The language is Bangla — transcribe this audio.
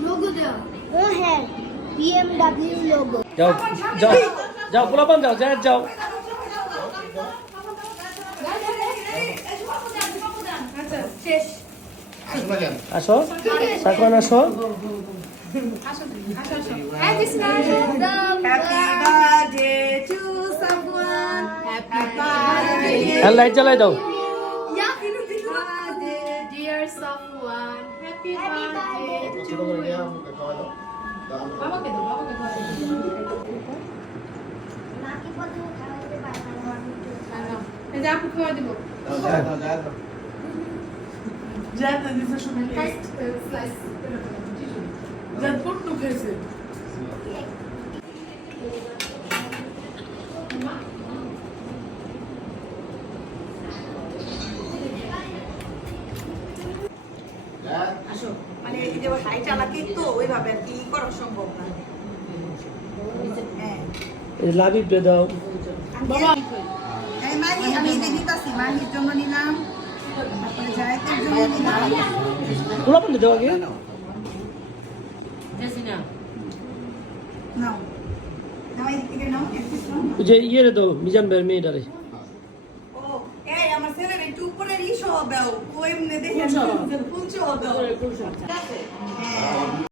लोगो दो वो है BMW लोगो যাও যাও যাও পোলাপান যাও যাও আসো সাকমান আসো Happy birthday to someone. Happy birthday. আর লাইট জ্বালাই দাও Dear someone. Happy birthday to you. বাবাকে দাও বাবাকে দাও माँ की फोटो खाने पाएगा এই যে আপু খাওয়া দিব Jada disse শুনে কাইট স্লাইস Jada পুটু খাইছে আসো মানে এই যে হাই চালাকি তো ওইভাবে আর কি করা সম্ভব না হ্যাঁ এই লাভি পে দাও বাবা এই মাহি আমি এই যে নিতাছি মাহির জন্য নিলাম তারপরে জায়েদের জন্য নিলাম পোলাপান দাও আগে জেসিনা নাও নাও এই থেকে নাও একটু নাও ওই যে ইয়ে রে দাও মিজান ভাইয়ের মেয়েটারে ও এই আমার ছেলের একটু উপরে রিশ হবে ও এমনি দেখে ফুলছো হবে পুরো পুরো